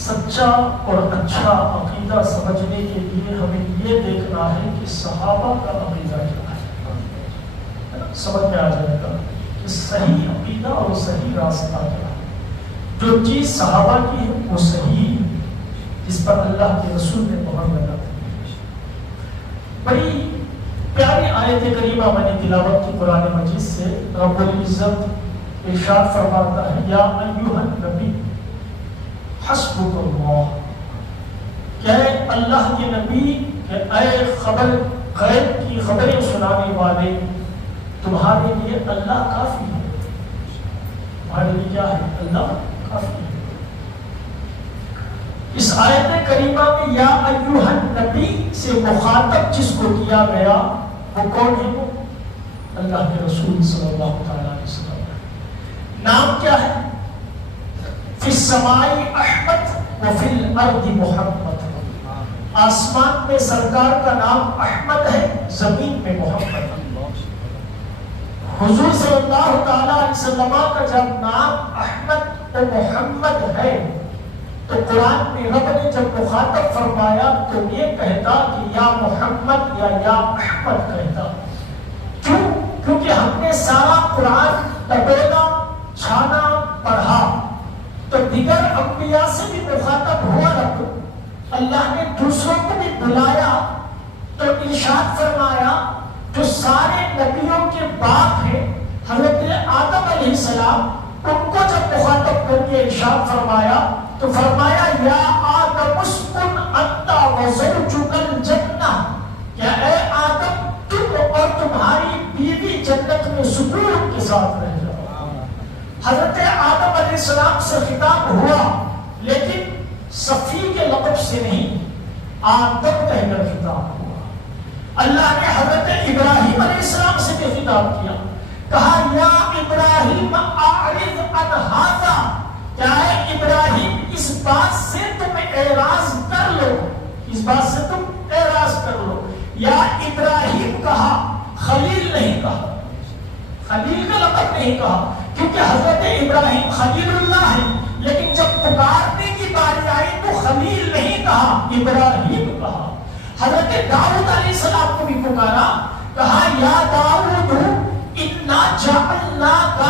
سچا اور اچھا عقیدہ سمجھنے کے لیے ہمیں یہ دیکھنا ہے کہ صحابہ کا عقیدہ کیا ہے، سمجھ میں آ جائے گا کہ صحیح عقیدہ اور صحیح راستہ کیا ہے۔ جو چیز صحابہ کی ہے وہ صحیح ہے، جس پر اللہ کے رسول نے مہر لگا دی۔ بڑی پیاری آیت کریمہ میں نے تلاوت کی قرآن مجید سے۔ رب العزت ارشاد فرماتا ہے یا ایھا النبی حسبک اللہ، کہ اے اللہ کے نبی، کہ اے خبر غیب کی خبریں سنانے والے، تمہارے لیے اللہ کافی ہے۔ تمہارے لیے کیا ہے؟ اللہ کافی ہے۔ اس آیت کریمہ میں یا ایھا النبی سے مخاطب جس کو کیا گیا وہ کون ہے؟ وہ اللہ کے رسول صلی اللہ علیہ وسلم۔ نام کیا ہے؟ فی السماء احمد وفی الارض محمد، آسمان میں سرکار کا نام احمد ہے، زمین میں محمد ہے۔ حضور صلی اللہ تعالی علیہ وسلم کا جب نام احمد و محمد ہے تو قرآن میں رب نے جب مخاطب فرمایا تو یہ کہتا کہ یا محمد یا احمد کہتا۔ کیوں؟ کیونکہ ہم نے سارا قرآن ٹٹولا چھانا پڑھا تو دیگر انبیاء سے بھی مخاطب ہوا رب، اللہ نے دوسروں کو بھی بلایا تو ارشاد فرمایا جو سارے نبیوں کے باپ ہیں حضرت آدم علیہ السلام، ان کو جب مخاطب کر کے ارشاد فرمایا تو فرمایا یا آدم اسکن انت وزوجک الجنہ، کہ اے آدم تم اور تمہاری بیوی جنت میں سکون کے ساتھ رہ جاؤ۔ حضرت آدم علیہ السلام سے خطاب ہوا لیکن صفی کے لقب سے نہیں، آدم کہہ کر خطاب ہوا۔ اللہ نے حضرت ابراہیم علیہ السلام سے بھی خطاب کیا، کہا یا ابراہیم اعرض عن ھذا، کیا ہے ابراہیم اس بات سے تم اعراض کر لو، اس بات سے تم اعراض کر لو۔ یا ابراہیم کہا، خلیل نہیں کہا، خلیل کا لقب نہیں کہا، کیونکہ حضرت ابراہیم خلیل اللہ ہے، لیکن جب پکارنے کی باری آئی تو خلیل نہیں کہا، ابراہیم کہا۔ حضرت داؤد علیہ السلام کو بھی پکارا، کہا یا داؤد انا جعلناک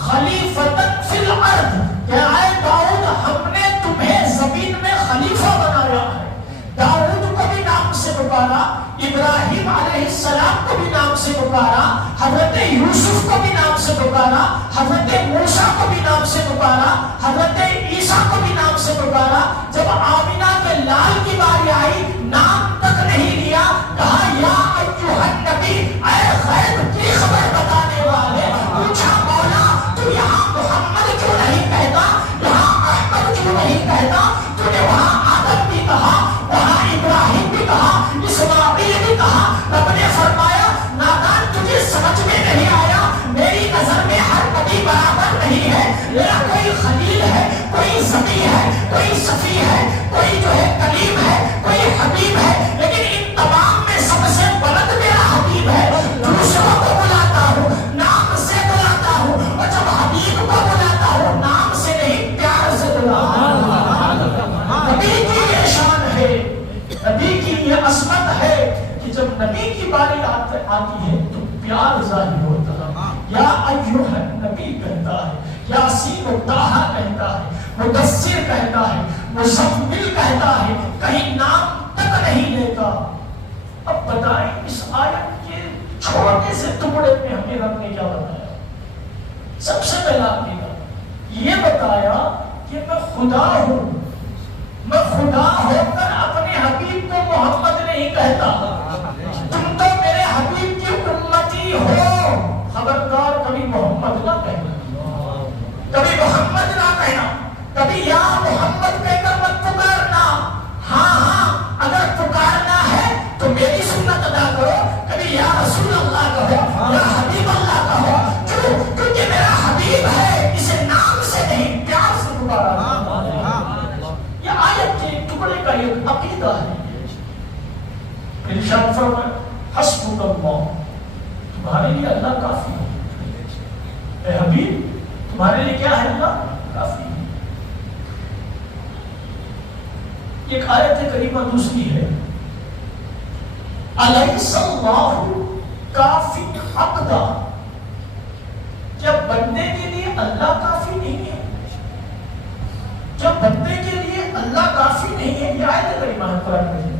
خلیفۃ فی الارض، کہ اے داؤد ہم نے تمہیں زمین میں خلیفہ بنایا ہے۔ داؤد کو بھی نام سے پکارا، ابراہیم علیہ السلام کو بھی نام سے پکارا، حضرت یوسف کو بھی نام سے پکارا، حضرت موسیٰ کو بھی نام سے پکارا، حضرت عیسیٰ کو بھی نام سے پکارا۔ جب آمنہ کے لال کی باری آئی نام تک نہیں لیا، کہا یا ایھا النبی، اے غیب کی خبر بتانے والے، پوچھا مولا تو یہاں محمد کیوں نہیں کہتا، یہاں احمد کیوں نہیں کہتا، تو نے وہاں آدم بھی کہا، وہاں ابراہیم بھی کہا، اسماعیل بھی کہا۔ رب نے فرمایا نادان تجھے سمجھ میں نہیں آیا، میری نظر میں ہر نبی برابر نہیں ہے، میرا کوئی خلیل ہے، کوئی سفی ہے، کوئی صفی ہے، کوئی جو ہے کلیم ہے، کوئی حبیب ہے، لیکن ان تمام میں سب سے بلند میرا حبیب ہے۔ دوسروں کو بلاتا ہوں نام سے بلاتا ہوں، اور جب حبیب کو بلاتا ہوں نام سے نہیں پیار سے بلاتا ہوں۔ نبی کی یہ شان ہے، نبی کی یہ عظمت ہے کہ جب نبی کی باری آتی ہے تو پیار ظاہر ہوتا ہے۔ یا ایھا النبی کہتا ہے، یاسین و طٰہٰ کہتا ہے، مدثر کہتا ہے، مزمل کہتا ہے، کہیں نام تک نہیں لیتا۔ اب بتائیں اس آیت کے چھوٹے سے ٹکڑے میں ہمیں رب نے کیا بتایا؟ سب سے پہلا عقیدہ یہ بتایا کہ میں خدا ہوں، میں خدا ہو کر اپنے حبیب کو محمد نہیں کہتا، تم تو میرے حبیب کی امتی ہو، خبردار کبھی محمد نہ کہنا، کبھی محمد نہ کہنا، کبھی یا محمد کہہ کر مت پکارنا۔ ہاں اگر پکارنا ہے تو میری سنت ادا کرو، کبھی یا رسول اللہ کہو، یا حبیب اللہ کہو، کیونکہ میرا حبیب ہے، اسے نام سے نہیں پیار سے پکارا۔ یہ آیت کے ٹکڑے کا ایک عقیدہ ہے۔ ارشاد فرمایا حسبک اللہ، تمہارے لیے اللہ کافی ہے، اے حبیب تمہارے لیے کیا ہے؟ اللہ کافی ہے۔ ایک آیت کریمہ دوسری ہے، الیس اللہ کافی حقدا، کیا بندے کے لیے اللہ کافی نہیں ہے؟ کیا بندے کے لیے اللہ کافی نہیں ہے؟ یہ آیت کریمہ ہے قرآن میں۔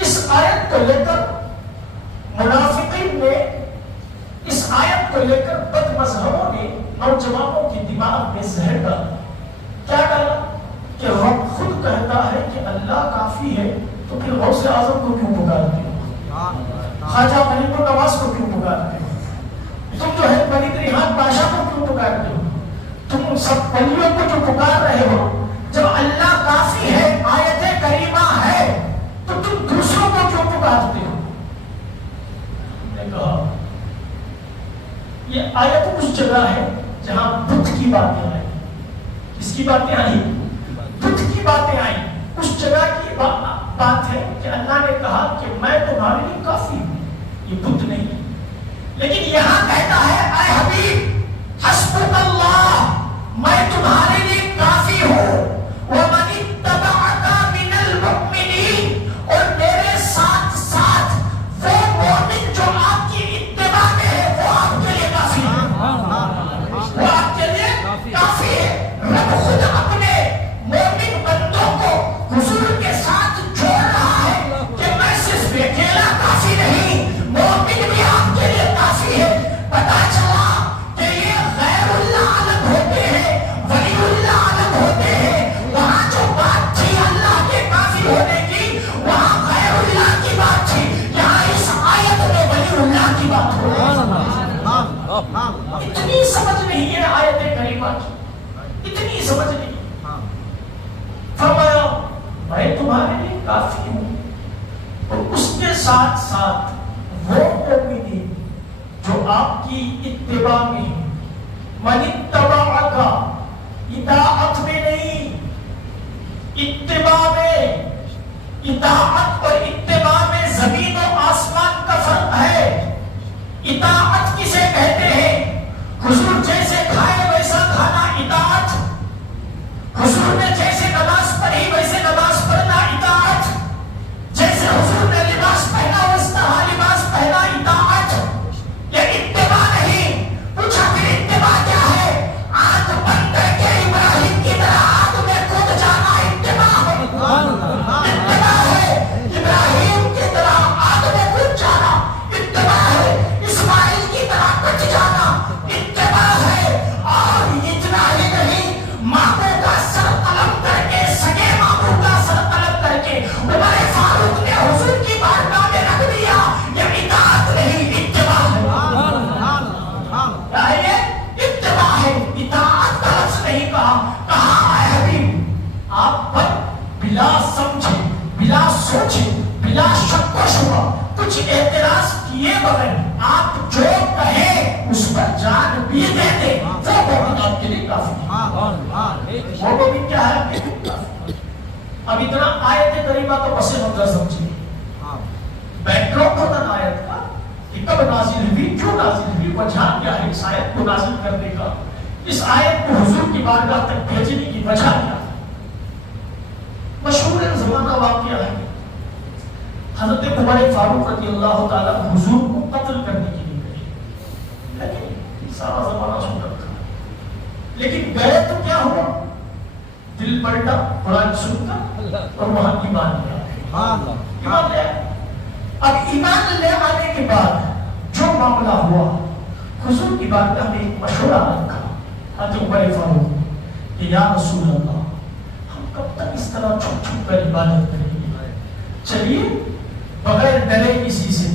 اس آیت کو لے کر منافقین نے، اس آیت کو لے کر بد مذہبوں نے نوجوانوں کی دماغ میں زہر ڈالا۔ کیا ڈالا؟ کہ رب خود کہتا ہے کہ اللہ کافی ہے، تو پھر غوث اعظم کو کیوں پکارتے ہو؟ خواجہ غریب نواز کو کیوں پکارتے ہو؟ تم جو ہے ملک ریحان بادشاہ کو کیوں پکارتے ہو؟ تم سب ولیوں کو جو پکار رہے ہو، جب اللہ کافی ہے، آیت کریمہ ہے، تو تم دوسروں کو کیوں پکارتے ہو؟ نے کہا یہ آیت اس جگہ ہے جہاں بت کی باتیں آئی۔ کس کی باتیں آئی؟ بت کی باتیں آئی۔ اس جگہ کی بات ہے کہ اللہ نے کہا کہ میں تمہارے لیے کافی ہوں، یہ بت نہیں۔ لیکن یہاں کہتا ہے اے حبیب حسبک اللہ، میں تمہارے لیے کافی ہوں، وَمَنِ اتَّبَعَكَ مِنَ الْمُؤْمِنِينَ، اور میرے ساتھ ساتھ وہ مومن جو آپ کی اتباع میں ہے وہ آپ کے لیے کافی ہے، وہ آپ کے لیے کافی ہے۔ رب خود اپنے مومن بندوں کو حضور کے ساتھ جوڑ رہا ہے کہ میں صرف اکیلا کافی نہیں، مومن بھی آپ کے لیے کافی ہے۔ پتا چلا کہ یہ غیر اللہ الگ ہوتے ہیں، ولی اللہ الگ ہوتے ہیں۔ وہاں جو بات تھی اللہ کے کافی ہونے کی، وہاں غیر اللہ کی بات تھی، یہاں اس آیت میں ولی اللہ کی بات ہو رہی ہے۔ اتنی سمجھ نہیں ہے آیت کریمہ کی، اتنی سمجھ نہیں۔ فرمایا میں تمہارے لیے کافی ہوں، اور اس کے ساتھ ساتھ وہ مومنین جو آپ کی اتباع میں ہیں، من اتبعک، اطاعت میں نہیں، اتباع میں۔ اطاعت اور اتباع میں زمین و آسمان کا فرق ہے۔ اطاعت کسے کہتے ہیں؟ حضور جیسے کھائے ویسا کھانا اطاعت، حضور نے جیسے نماز پڑھی ویسے نماز پڑھنا اطاعت، جیسے حضور نے لباس پہنا اس طرح لباس پہنا اطاعت۔ یہ اتباع نہیں۔ پوچھا کہ اتباع کیا ہے؟ آنکھ بند کر کے ابراہیم کی طرح آگ میں کود جانا اتباع ہے۔ اتباع ہے ابراہیم کی طرح آگ میں کود جانا، اتباع ہے اسماعیل کی طرح کٹ جانا، اتباع ہے۔ اور اتنا ہی نہیں، ماموں کا سر قلم کر کے، سگے ماموں کا سر قلم کر کے عمر فاروق نے حضور کی بارگاہ میں رکھ دیا۔ یہ اطاعت نہیں، اتباع ہے۔ کیا ہے یہ؟ اتباع ہے۔ اطاعت کا لفظ نہیں کہا، کہا اے حبیب آپ پر بلا سمجھے، بلا سوچے، بلا شک و شبہ، کچھ اعتراض کیے بغیر آپ جو کہیں اس پر جان بھی دے دیں، وہ مومن آپ کے لیے کافی ہے۔ وہ مومن کیا ہے؟ اب اتنا آیت کریمہ تو پس منظر سمجھیے، بیک ڈراپ ہوتا آیت کا کہ کب نازل ہوئی، کیوں نازل ہوئی، وجہ کیا ہے اس آیت کو نازل کرنے کا، اس آیت کو حضور کی بارگاہ تک بھیجنے کی وجہ کیا ہے؟ مشہور زمانہ واقعہ ہے، حضرت عمر فاروق رضی اللہ تعالیٰ حضور کو قتل کرنے کے لیے گئے، لیکن سارا زمانہ سن رکھا، لیکن گئے تو کیا ہوا؟ دل پلٹا قرآن سن کر اور وہاں ایمان لے آئے۔ ایمان لے آئے۔ اب ایمان لے آنے کے بعد جو معاملہ ہوا، حضور کی بارگاہ میں ایک مشورہ رکھا حضرت عمر فاروق کہ یا رسول اللہ، ہم کب تک اس طرح چھپ چھپ کر عبادت کریں گے؟ چلیے بغیر ڈرے کسی سے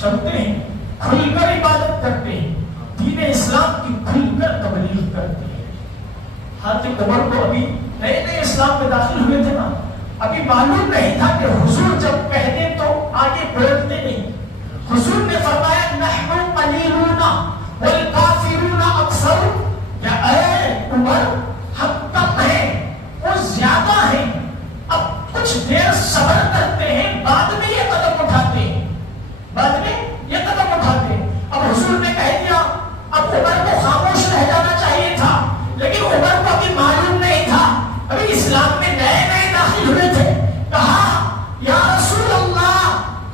چلتے ہیں، کھل کر عبادت کرتے ہیں، دین اسلام کی کھل کر تبلیغ کرتے ہیں۔ حضرت عمر کو ابھی نئے نئے اسلام میں داخل ہوئے تھے نا، ابھی معلوم نہیں تھا کہ حضور جب کہتے تو آگے بڑھتے نہیں۔ حضور نے فرمایا نحن قلیلون والکافرون اکثر، یا اے عمر ہم کم ہیں وہ زیادہ ہیں، اب کچھ دیر صبر کرتے ہیں، بعد میں یہ قدم اٹھاتے ہیں، بعد میں یہ قدم اٹھاتے ہیں۔ اب حضور نے کہہ دیا، اب عمر کو خاموش رہ جانا چاہیے تھا، لیکن عمر کو ابھی معلوم نہیں تھا، ابھی اسلام میں نئے نئے داخل ہوئے تھے، یا رسول اللہ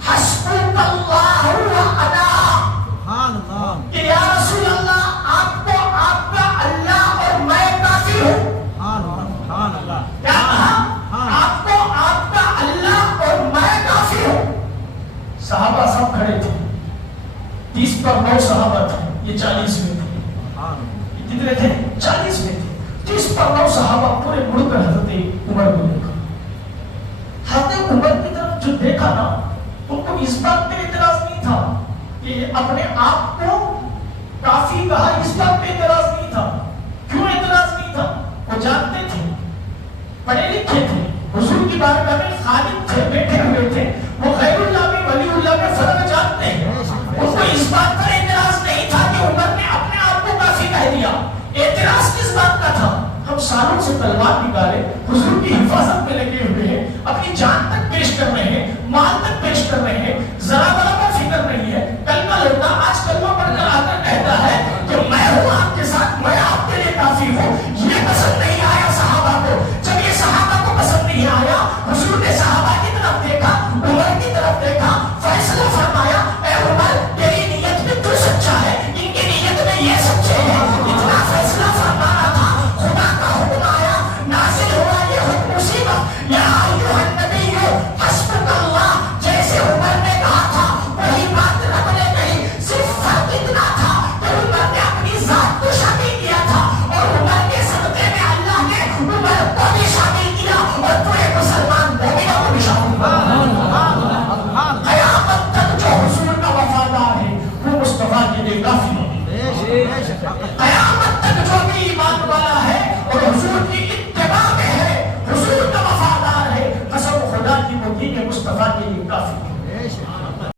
حسبک اللہ و انا، کہ یا رسول اللہ آپ کو آپ کا اللہ اور میں کافی ہوں. کیا کہا؟ آپ کو آپ کا اللہ اور میں کافی ہوں. صحابہ سب کھڑے تھے، 30 پر 9 صحابہ تھے، یہ 40 میں تھے. کتنے تھے؟ 40 میں تھے. 30 پر 9 صحابہ پورے مڑ کر حضرت عمر کو دیکھا. حضرت عمر کی طرف جو دیکھا نا، ان کو اس بات پہ اعتراض نہیں تھا کہ اپنے آپ کو کافی کہا، اس بات پہ اعتراض نہیں تھا. کیوں اعتراض نہیں تھا؟ وہ جانتے تھے، پڑھے لکھے تھے، حضور کی بارگاہ میں خالد تھے، بیٹھے ہوئے تھے. وہ غیر اللہ میں ولی اللہ میں فرق جانتے ہیں. ان کو اس بات پر اعتراض نہیں تھا کہ عمر نے اپنے آپ کو کافی کہہ دیا. اعتراض کس بات کا تھا؟ ہم سالوں سے تلوار نکالے، حضور کی حفاظت میں لگے ہوئے ہیں، اپنی جان تک پیش کر رہے ہیں، مال تک پیش کر رہے ہیں، ذرا برابر فکر نہیں ہے. کلمہ لوٹا آج کلمہ پڑھ کر آ کر کہتا ہے کہ میں ہوں آپ کے ساتھ، میں آپ کے لیے کافی ہوں. یہ پسند نہیں آیا صحابہ کو. جب یہ صحابہ کو پسند نہیں آیا، حضور نے صحابہ کی طرف دیکھا، عمر کی طرف دیکھا، فیصلہ فرمایا اے عمر تیری نیت میں تو سچا ہے، ان کی نیت میں یہ سچے ہیں. اتنا فیصلہ فرمانا تھا، خدا کا حکم آیا، نازل ہوا یہ حکم اسی وقت، یا ایھا النبی حسبک اللہ. جیسے عمر نے کہا تھا وہی بات رب نے کہی، صرف فرق اتنا تھا کہ عمر نے اپنی ذات کو شامل کیا تھا اور عمر کے صدقے میں اللہ نے عمر کو بھی شامل کیا اور پورے مسلمان مومنوں کو بھی شامل کیا. قیامت تک جو حضور کا وفادار ہے وہ مصطفیٰ کے لیے کافی ہوگی. قیامت تک جو بھی ایمان والا ہے اور حضور کی اتباع میں ہے، حضور کا وفادار ہے، قسم خدا کی وہ دین مصطفیٰ کے لیے کافی ہے.